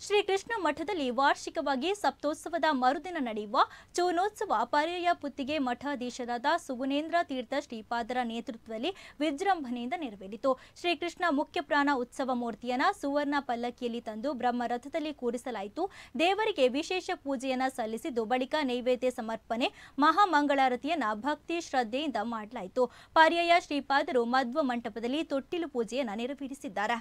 ಶ್ರೀಕೃಷ್ಣ ಮಠದಲ್ಲಿ ವಾರ್ಷಿಕವಾಗಿ ಸಪ್ತೋತ್ಸವದ ಮರುದಿನ ನಡೆಯುವ ಚೂನೋತ್ಸವ ಪರ್ಯಾಯ ಪುತ್ತಿಗೆ ಮಠಾಧೀಶರಾದ ಸುಗುಣೇಂದ್ರ ತೀರ್ಥ ಶ್ರೀಪಾದರ ನೇತೃತ್ವದಲ್ಲಿ ವಿಜೃಂಭಣೆಯಿಂದ ನೆರವೇರಿತು. ಶ್ರೀಕೃಷ್ಣ ಮುಖ್ಯ ಪ್ರಾಣ ಉತ್ಸವ ಮೂರ್ತಿಯನ್ನು ಸುವರ್ಣ ಪಲ್ಲಕ್ಕಿಯಲ್ಲಿ ತಂದು ಬ್ರಹ್ಮರಥದಲ್ಲಿ ಕೂರಿಸಲಾಯಿತು. ದೇವರಿಗೆ ವಿಶೇಷ ಪೂಜೆಯನ್ನು ಸಲ್ಲಿಸಿದ್ದು ಬಳಿಕ ನೈವೇದ್ಯ ಸಮರ್ಪಣೆ ಮಹಾಮಂಗಳಾರತಿಯನ್ನು ಭಕ್ತಿ ಶ್ರದ್ಧೆಯಿಂದ ಮಾಡಲಾಯಿತು. ಪರ್ಯಾಯ ಶ್ರೀಪಾದರು ಮಧ್ವ ಮಂಟಪದಲ್ಲಿ ತೊಟ್ಟಿಲು ಪೂಜೆಯನ್ನು ನೆರವೇರಿಸಿದ್ದಾರೆ.